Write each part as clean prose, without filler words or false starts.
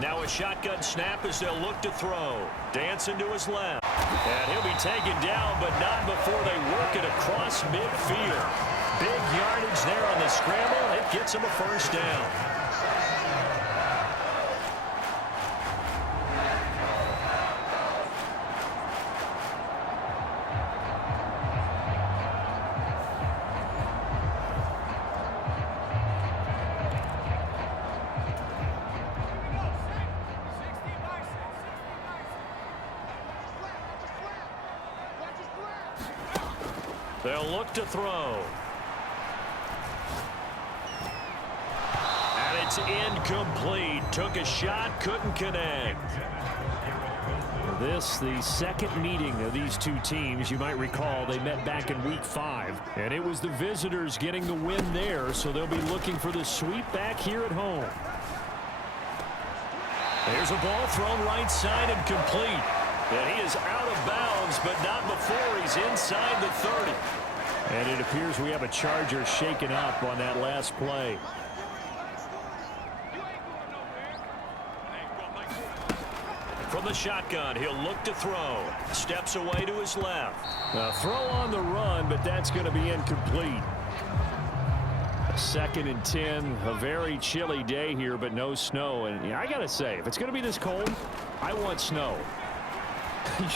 Now a shotgun snap as they'll look to throw. Dancing to his left. And he'll be taken down, but not before they work it across midfield. Big yardage there on the scramble. It gets him a first down. They'll look to throw. And it's incomplete. Took a shot, couldn't connect. This, the second meeting of these two teams. You might recall they met back in Week 5. And it was the visitors getting the win there, so they'll be looking for the sweep back here at home. There's a ball thrown right side and complete. And he is out of bounds, but not before he's inside the 30. And it appears we have a Charger shaken up on that last play. From the shotgun, he'll look to throw. Steps away to his left. A throw on the run, but that's going to be incomplete. 2nd and 10, a very chilly day here, but no snow. And I got to say, if it's going to be this cold, I want snow.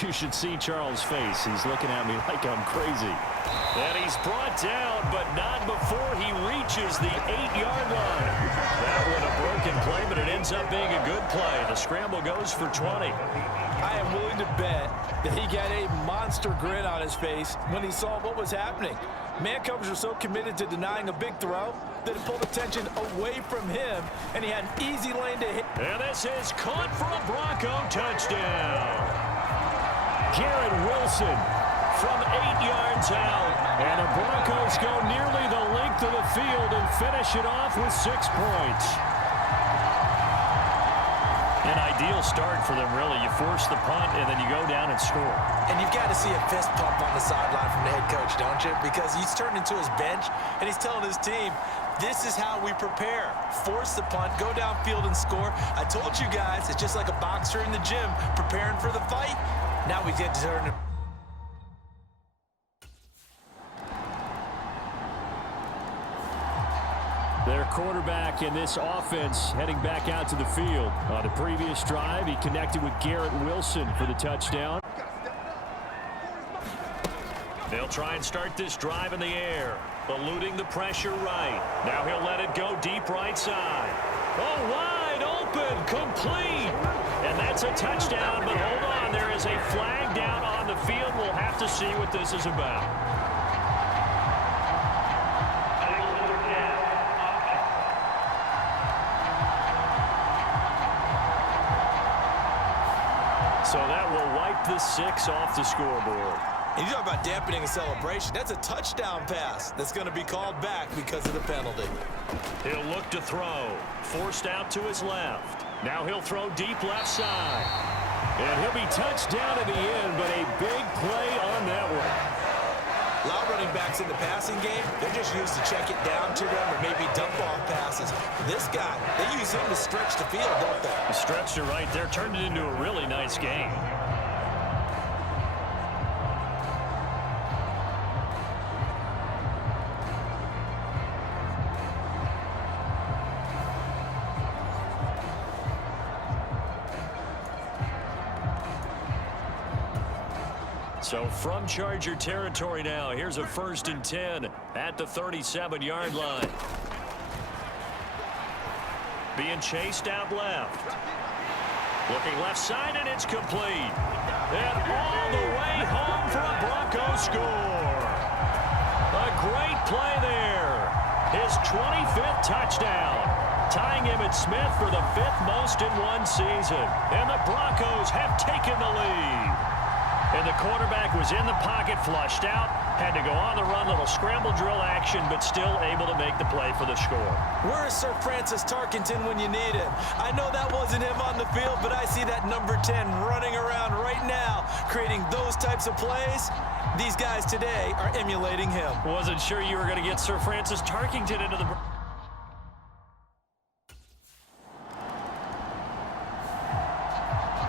You should see Charles' face. He's looking at me like I'm crazy. And he's brought down, but not before he reaches the 8-yard line. That one a broken play, but it ends up being a good play. The scramble goes for 20. I am willing to bet that he got a monster grin on his face when he saw what was happening. Man coverage was so committed to denying a big throw that it pulled attention away from him, and he had an easy lane to hit. And this is caught for a Bronco touchdown. Garrett Wilson from 8 yards out. And the Broncos go nearly the length of the field and finish it off with 6 points. An ideal start for them, really. You force the punt, and then you go down and score. And you've got to see a fist pump on the sideline from the head coach, don't you? Because he's turned into his bench, and he's telling his team, this is how we prepare. Force the punt, go downfield and score. I told you guys, it's just like a boxer in the gym preparing for the fight. Now we get to turn it. Their quarterback in this offense heading back out to the field. On the previous drive, he connected with Garrett Wilson for the touchdown. They'll try and start this drive in the air, eluding the pressure right. Now he'll let it go deep right side. Oh, wide open, complete. And that's a touchdown, but hold on. There is a flag down on the field. We'll have to see what this is about. So that will wipe the 6 off the scoreboard. And you talk about dampening a celebration. That's a touchdown pass that's going to be called back because of the penalty. He'll look to throw. Forced out to his left. Now he'll throw deep left side. And he'll be touched down at the end, but a big play on that one. A lot of running backs in the passing game, they're just used to check it down to them or maybe dump off passes. This guy, they use him to stretch the field, don't they? He stretched it right there, turned it into a really nice game. So from Charger territory now, here's a 1st and 10 at the 37-yard line. Being chased out left. Looking left side, and it's complete. And all the way home for a Broncos score. A great play there. His 25th touchdown. Tying Emmitt Smith for the 5th most in one season. And the Broncos have taken the lead. And the quarterback was in the pocket, flushed out, had to go on the run, little scramble drill action, but still able to make the play for the score. Where is Sir Francis Tarkenton when you need him? I know that wasn't him on the field, but I see that number 10 running around right now, creating those types of plays. These guys today are emulating him. Wasn't sure you were going to get Sir Francis Tarkenton into the...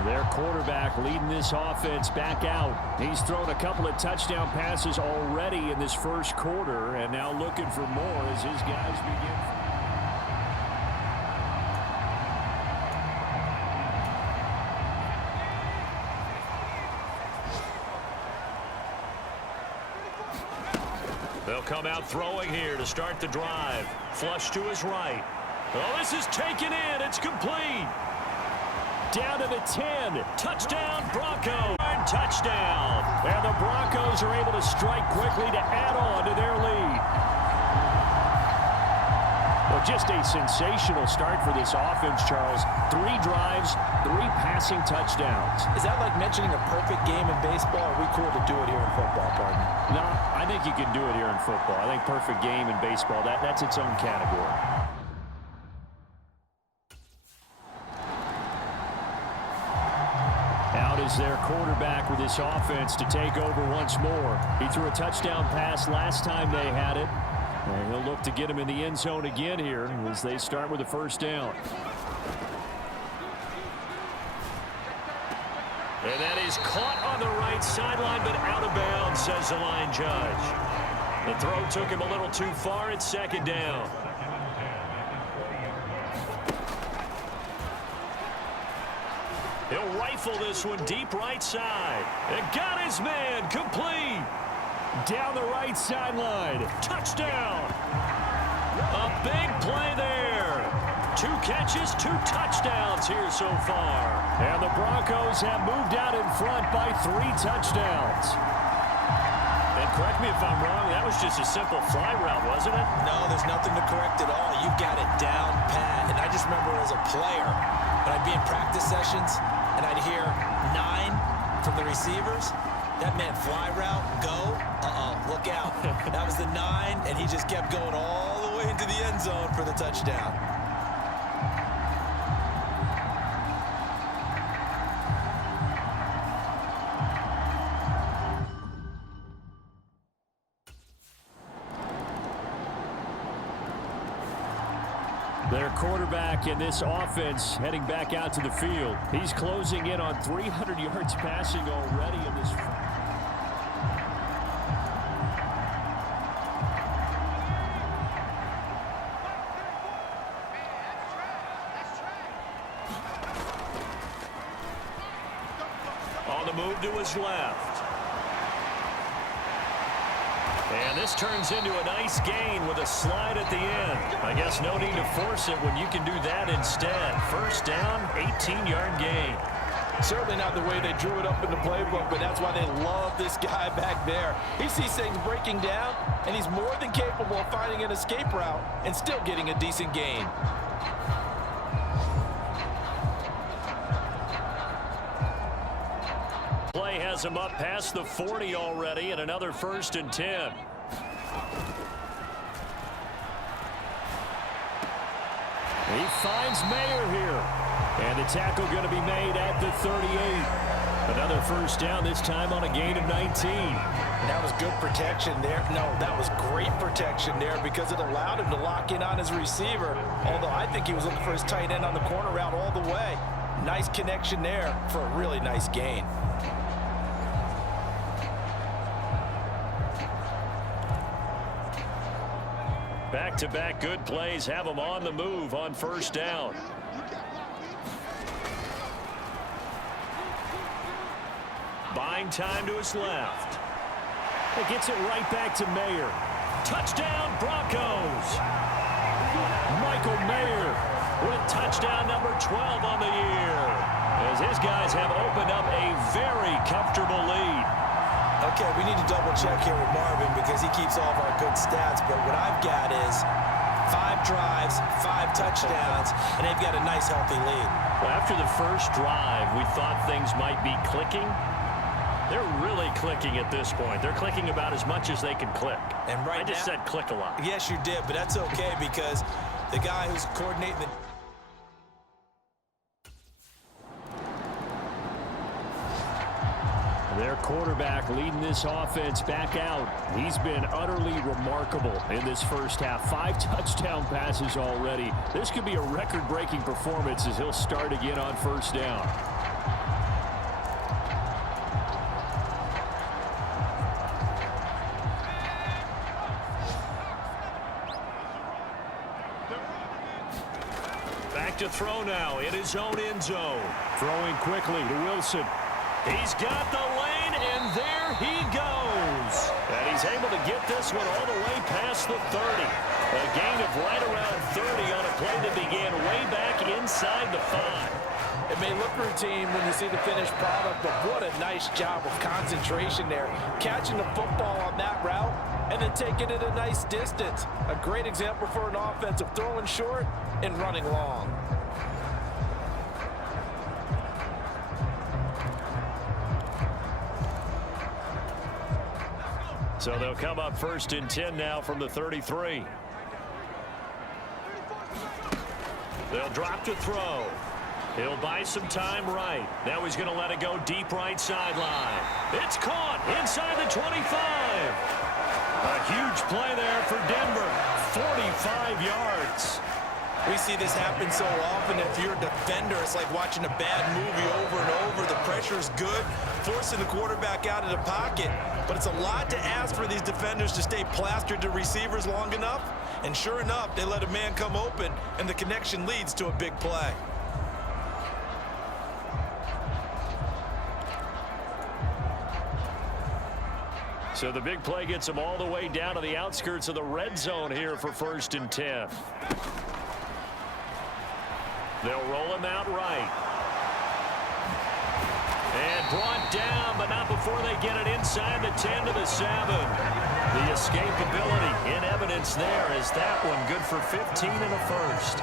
Their quarterback leading this offense back out. He's thrown a couple of touchdown passes already in this first quarter, and now looking for more as his guys begin. They'll come out throwing here to start the drive. Flush to his right. Oh, this is taken in. It's complete. Down to the 10. Touchdown, Broncos. Touchdown. And the Broncos are able to strike quickly to add on to their lead. Well, just a sensational start for this offense, Charles. 3 drives, 3 passing touchdowns. Is that like mentioning a perfect game in baseball? Or are we cool to do it here in football, partner? No, I think you can do it here in football. I think perfect game in baseball, that's its own category. Out is their quarterback with this offense to take over once more. He threw a touchdown pass last time they had it. And he'll look to get him in the end zone again here as they start with a first down. And that is caught on the right sideline, but out of bounds, says the line judge. The throw took him a little too far. It's second down. He'll rifle this one deep right side. And got his man complete. Down the right sideline. Touchdown. A big play there. 2 catches, 2 touchdowns here so far. And the Broncos have moved out in front by 3 touchdowns. And correct me if I'm wrong, that was just a simple fly route, wasn't it? No, there's nothing to correct at all. You got it down pat. And I just remember as a player, when I'd be in practice sessions, and I'd hear 9 from the receivers. That meant fly route, go, look out. That was the 9, and he just kept going all the way into the end zone for the touchdown. Their quarterback in this offense heading back out to the field. He's closing in on 300 yards passing already in this. On the move to his left. And this turns into a nice gain with a slide at the end. I guess no need to force it when you can do that instead. First down, 18-yard gain. Certainly not the way they drew it up in the playbook, but that's why they love this guy back there. He sees things breaking down, and he's more than capable of finding an escape route and still getting a decent gain. Play has him up past the 40 already, and another 1st and 10. He finds Mayer here. And the tackle going to be made at the 38. Another first down, this time on a gain of 19. And that was good protection there. No, that was great protection there because it allowed him to lock in on his receiver. Although I think he was looking for his tight end on the corner route all the way. Nice connection there for a really nice gain. Back-to-back good plays have him on the move on first down. Buying time to his left. It gets it right back to Mayer. Touchdown, Broncos. Michael Mayer with touchdown number 12 on the year. As his guys have opened up a very comfortable lead. Okay, we need to double check here with Marvin because he keeps all of our good stats, but what I've got is 5 drives, 5 touchdowns, and they've got a nice healthy lead. Well, after the first drive, we thought things might be clicking. They're really clicking at this point. They're clicking about as much as they can click. And right I just said click a lot. Yes, you did, but that's okay because the guy who's coordinating the... Their quarterback leading this offense back out. He's been utterly remarkable in this first half. 5 touchdown passes already. This could be a record-breaking performance as he'll start again on first down. back to throw now in his own end zone. Throwing quickly to Wilson. He's got the lane, and there he goes. And he's able to get this one all the way past the 30. A gain of right around 30 on a play that began way back inside the 5. It may look routine when you see the finished product, but what a nice job of concentration there. Catching the football on that route and then taking it a nice distance. A great example for an offensive throwing short and running long. So they'll come up 1st and 10 now from the 33. They'll drop to throw. He'll buy some time right. Now he's going to let it go deep right sideline. It's caught inside the 25. A huge play there for Denver. 45 yards. We see this happen so often. If you're a defender, it's like watching a bad movie over and over. The pressure is good, forcing the quarterback out of the pocket. But it's a lot to ask for these defenders to stay plastered to receivers long enough. And sure enough, they let a man come open, and the connection leads to a big play. So the big play gets them all the way down to the outskirts of the red zone here for 1st and 10. They'll roll him out right. And brought down, but not before they get it inside the 10 to the 7. The escapability in evidence there as that one good for 15 and a first.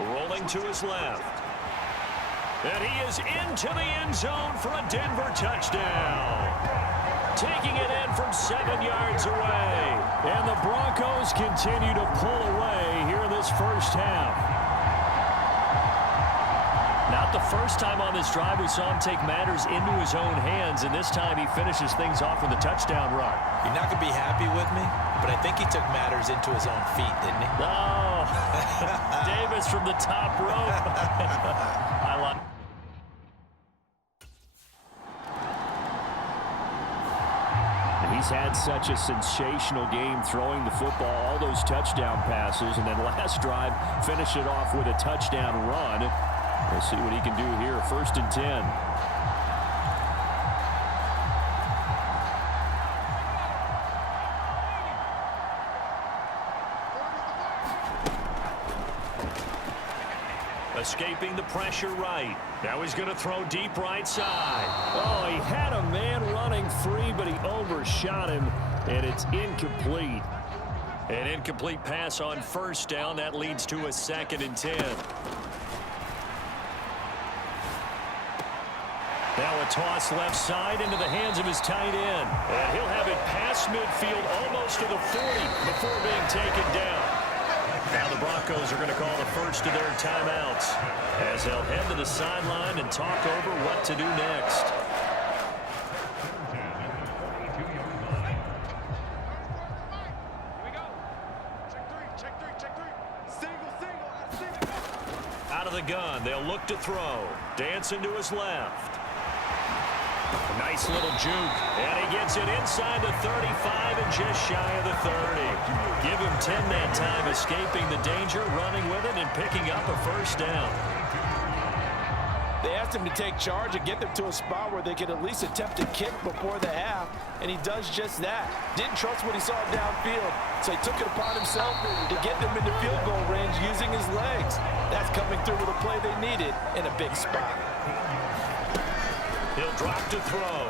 Rolling to his left. And he is into the end zone for a Denver touchdown. Taking it in from 7 yards away. And the Broncos continue to pull away here in this first half. Not the first time on this drive we saw him take matters into his own hands, and this time he finishes things off with a touchdown run. You're not going to be happy with me, but I think he took matters into his own feet, didn't he? Oh, Davis from the top rope. I like. He's had such a sensational game throwing the football, all those touchdown passes, and then last drive finish it off with a touchdown run. We'll see what he can do here. 1st and 10. Escaping the pressure right. Now he's going to throw deep right side. Oh, he had a man running free, but he overshot him, and it's incomplete. An incomplete pass on 1st down. That leads to a 2nd and 10. Now a toss left side into the hands of his tight end. And he'll have it past midfield almost to the 40 before being taken down. Now the Broncos are going to call the first of their timeouts as they'll head to the sideline and talk over what to do next. Out of the gun, they'll look to throw. Dancing to his left. A nice little juke, and he gets it inside the 35 and just shy of the 30. Give him 10 that time, escaping the danger, running with it, and picking up a 1st down. They asked him to take charge and get them to a spot where they could at least attempt a kick before the half, and he does just that. Didn't trust what he saw downfield, so he took it upon himself to get them into field goal range using his legs. That's coming through with a play they needed in a big spot. He'll drop to throw.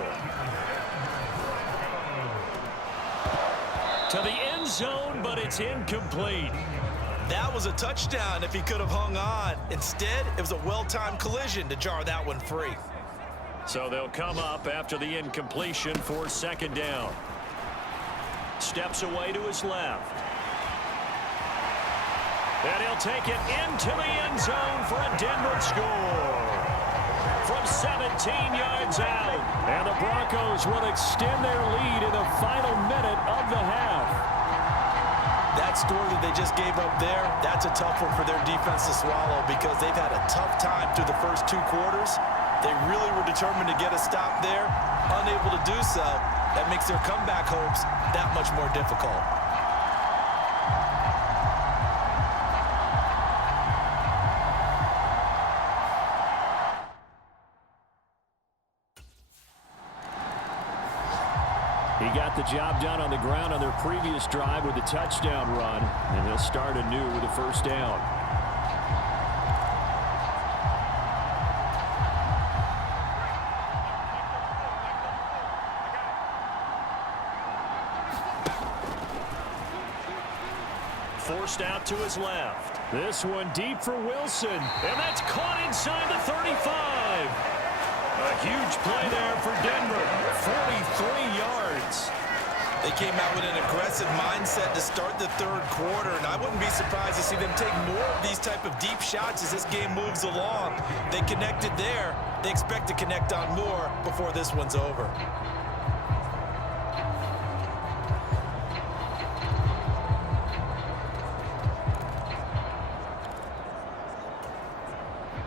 To the end zone, but it's incomplete. That was a touchdown if he could have hung on. Instead, it was a well-timed collision to jar that one free. So they'll come up after the incompletion for 2nd down. Steps away to his left. And he'll take it into the end zone for a Denver score. From from 17 yards out. And the Broncos will extend their lead in the final minute of the half. That score that they just gave up there, that's a tough one for their defense to swallow because they've had a tough time through the first 2 quarters. They really were determined to get a stop there, unable to do so. That makes their comeback hopes that much more difficult. He got the job done on the ground on their previous drive with a touchdown run, and they'll start anew with a first down. Forced out to his left. This one deep for Wilson, and that's caught inside the 35. A huge play there for Denver, 43 yards. They came out with an aggressive mindset to start the 3rd quarter, and I wouldn't be surprised to see them take more of these type of deep shots as this game moves along. They connected there. They expect to connect on more before this one's over.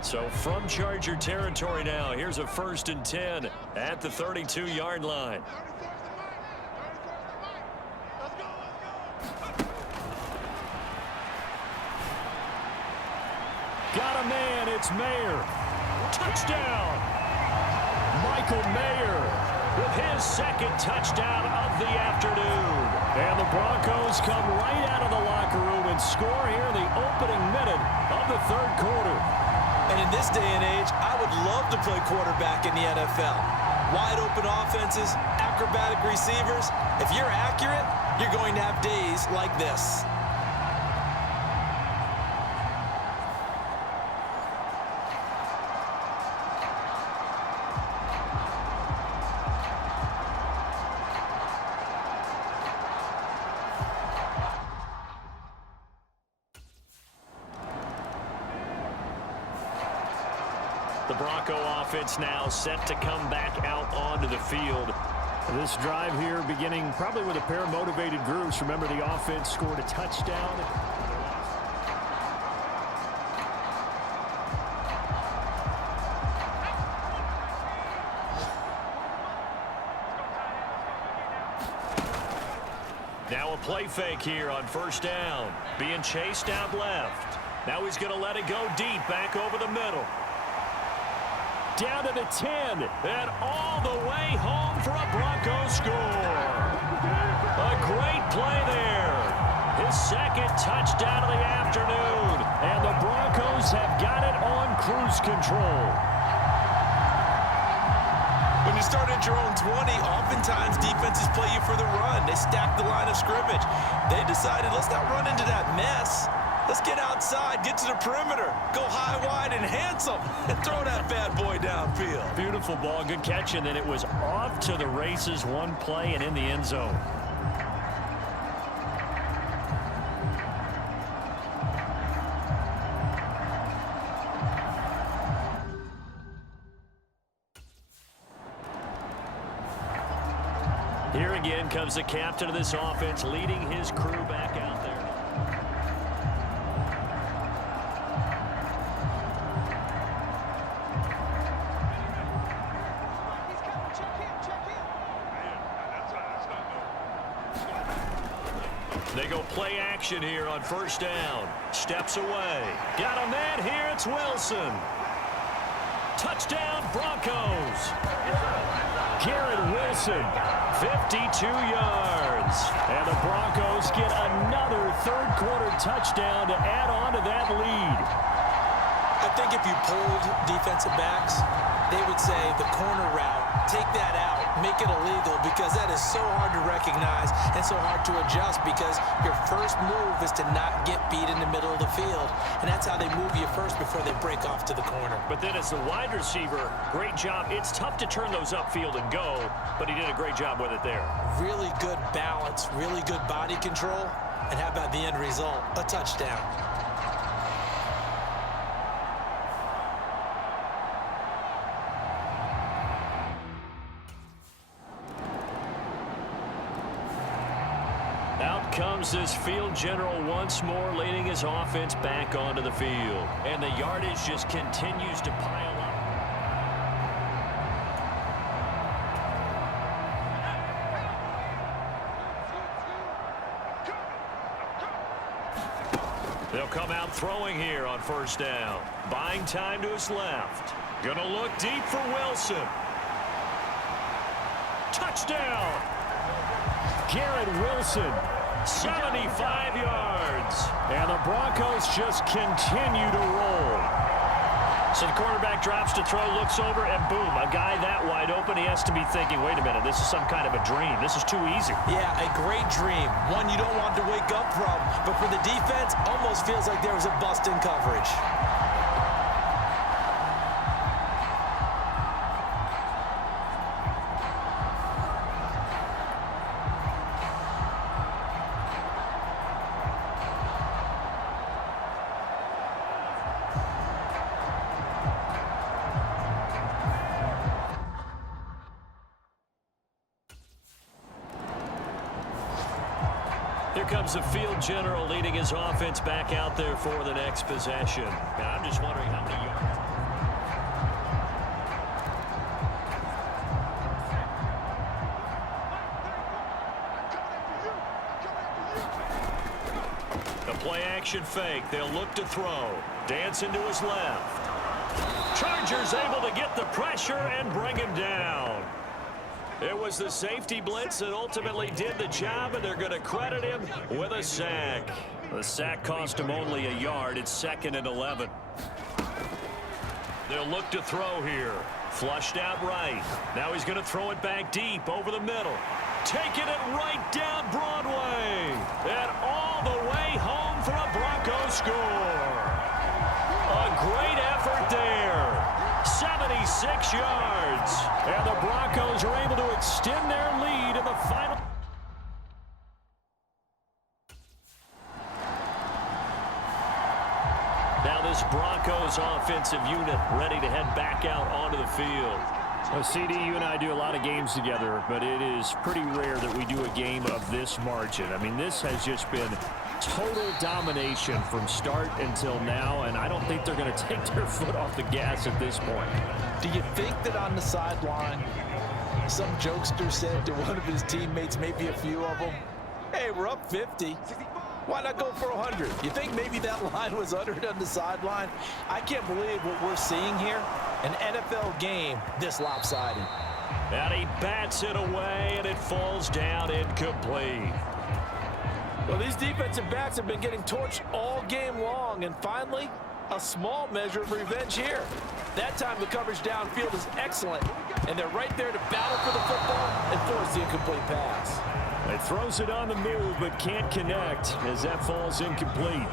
So from Charger territory now, here's a 1st and 10 at the 32-yard line. Got a man, it's Mayer. Touchdown! Michael Mayer with his 2nd touchdown of the afternoon. And the Broncos come right out of the locker room and score here in the opening minute of the 3rd quarter. And in this day and age, I would love to play quarterback in the NFL. Wide open offenses, acrobatic receivers. If you're accurate, you're going to have days like this. The Bronco offense now set to come back out onto the field. This drive here beginning probably with a pair of motivated groups. Remember, the offense scored a touchdown. Now a play fake here on 1st down. Being chased out left. Now he's going to let it go deep back over the middle. Down to the 10, and all the way home for a Broncos score. A great play there. His 2nd touchdown of the afternoon, and the Broncos have got it on cruise control. When you start at your own 20, oftentimes defenses play you for the run. They stack the line of scrimmage. They decided, let's not run into that mess. Let's get outside, get to the perimeter, go high, wide, and handsome, and throw that bad boy downfield. Beautiful ball, good catch, and then it was off to the races, one play and in the end zone. Here again comes the captain of this offense, leading his crew back out there. They go play action here on 1st down. Steps away. Got a man here. It's Wilson. Touchdown, Broncos. Garrett Wilson, 52 yards. And the Broncos get another 3rd quarter touchdown to add on to that lead. I think if you polled defensive backs, they would say the corner route, take that out, make it illegal, because that is so hard to recognize and so hard to adjust, because your first move is to not get beat in the middle of the field, and that's how they move you first before they break off to the corner. But then as the wide receiver, great job. It's tough to turn those upfield and go, but he did a great job with it there. Really good balance, really good body control, and how about the end result? A touchdown. comes this field general once more, leading his offense back onto the field. And the yardage just continues to pile up. They'll come out throwing here on first down. Buying time to his left. Gonna look deep for Wilson. Touchdown! Garrett Wilson, 75 yards. And the Broncos just continue to roll. So the quarterback drops to throw, looks over, and boom, a guy that wide open, he has to be thinking, wait a minute, this is some kind of a dream. This is too easy. Yeah, a great dream. One you don't want to wake up from. But for the defense, almost feels like there was a bust in coverage. Here comes the field general leading his offense back out there for the next possession. And I'm just wondering how many yards. The play action fake. They'll look to throw. Dancing to his left. Chargers able to get the pressure and bring him down. It was the safety blitz that ultimately did the job, and they're going to credit him with a sack. The sack cost him only a yard. It's 2nd and 11. They'll look to throw here. Flushed out right. Now he's going to throw it back deep over the middle. Taking it right down Broadway. And all the way home for a Broncos score. A great effort there. 76 yards. And the Broncos are able to extend their lead in the final. Now this Broncos offensive unit ready to head back out onto the field. Well, CD, you and I do a lot of games together, but it is pretty rare that we do a game of this margin. I mean, this has just been total domination from start until now, and I don't think they're going to take their foot off the gas at this point. Do you think that on the sideline, some jokester said to one of his teammates, maybe a few of them, hey, we're up 50. Why not go for 100? You think maybe that line was uttered on the sideline? I can't believe what we're seeing here. An NFL game this lopsided. And he bats it away, and it falls down incomplete. Well, these defensive backs have been getting torched all game long, and finally, a small measure of revenge here. That time the coverage downfield is excellent, and they're right there to battle for the football and force the incomplete pass. It throws it on the move, but can't connect as that falls incomplete.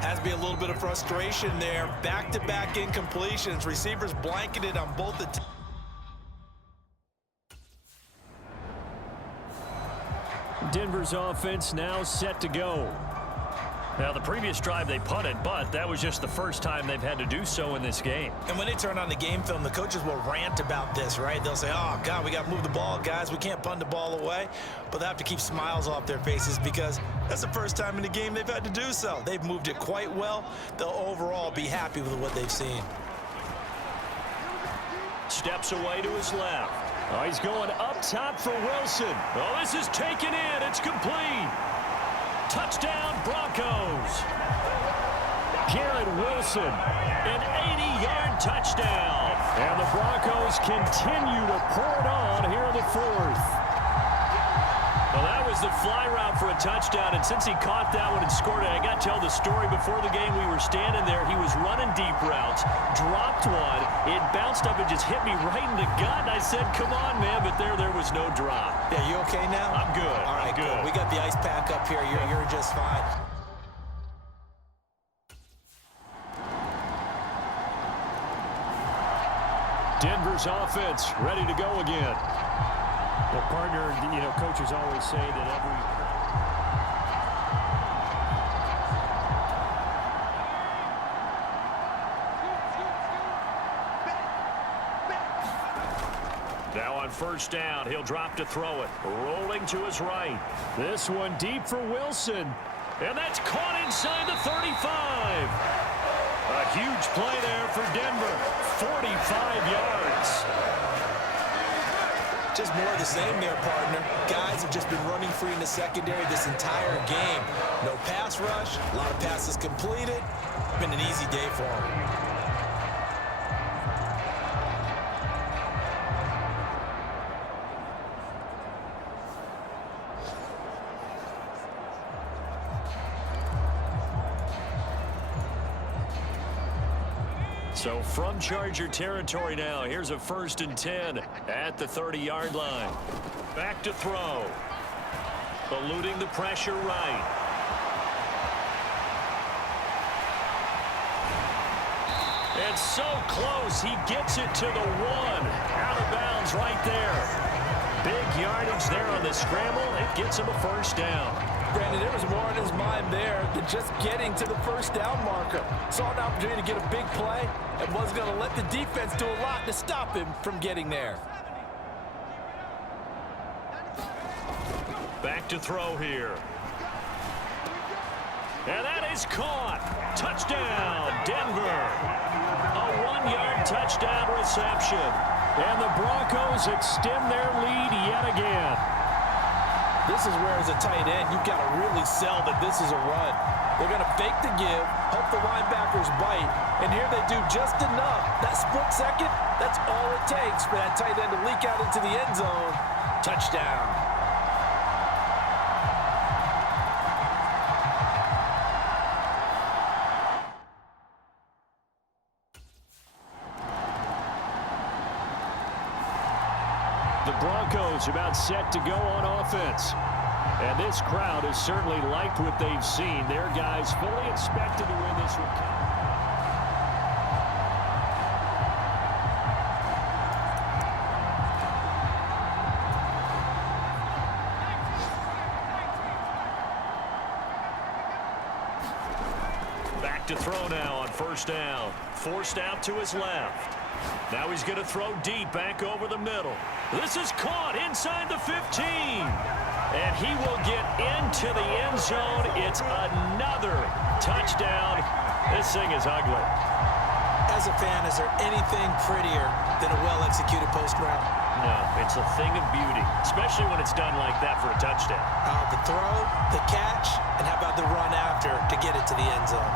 Has to be a little bit of frustration there. Back-to-back incompletions. Receivers blanketed on both the teams. Denver's offense now set to go. Now, the previous drive they punted, but that was just the first time they've had to do so in this game. And when they turn on the game film, the coaches will rant about this, right? They'll say, oh, God, we got to move the ball, guys. We can't punt the ball away. But they have to keep smiles off their faces because that's the first time in the game they've had to do so. They've moved it quite well. They'll overall be happy with what they've seen. Steps away to his left. Oh, he's going up top for Wilson. Oh, this is taken in. It's complete. Touchdown, Broncos. Garrett Wilson, an 80-yard touchdown. And the Broncos continue to pour it on here in the fourth. Well, that was the fly route for a touchdown, and since he caught that one and scored it, I got to tell the story before the game. We were standing there. He was running deep routes, dropped one. It bounced up and just hit me right in the gut, and I said, come on, man, but there was no drop. Yeah, you okay now? I'm good. All right, I'm good. We got the ice pack up here. You're just fine. Denver's offense ready to go again. Well, partner, you know, coaches always say that every Now on first down, he'll drop to throw it. Rolling to his right. This one deep for Wilson. And that's caught inside the 35. A huge play there for Denver. 45 yards. Just more of the same there, partner. Guys have just been running free in the secondary this entire game. No pass rush, a lot of passes completed. Been an easy day for them. So from Charger territory now, here's a 1st and 10 at the 30-yard line. Back to throw. Eluding the pressure right. And so close, he gets it to the 1. Out of bounds right there. Big yardage there on the scramble. It gets him a 1st down. Brandon, there was more on his mind there than just getting to the 1st down marker. Saw an opportunity to get a big play and wasn't going to let the defense do a lot to stop him from getting there. Back to throw here. And that is caught. Touchdown, Denver. A 1-yard touchdown reception. And the Broncos extend their lead yet again. This is where, as a tight end, you've got to really sell that this is a run. They're going to fake the give, hope the linebackers bite, and here they do just enough. That split second, that's all it takes for that tight end to leak out into the end zone. Touchdown. The Broncos about set to go on offense. And this crowd has certainly liked what they've seen. Their guys fully expected to win this one. Back to throw now on 1st down. Forced out to his left. Now he's going to throw deep back over the middle. This is caught inside the 15. And he will get into the end zone. It's another touchdown. This thing is ugly. As a fan, is there anything prettier than a well-executed post route? No, it's a thing of beauty, especially when it's done like that for a touchdown. The throw, the catch, and how about the run after to get it to the end zone?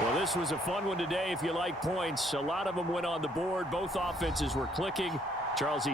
Well, this was a fun one today if you like points. A lot of them went on the board. Both offenses were clicking. Charles,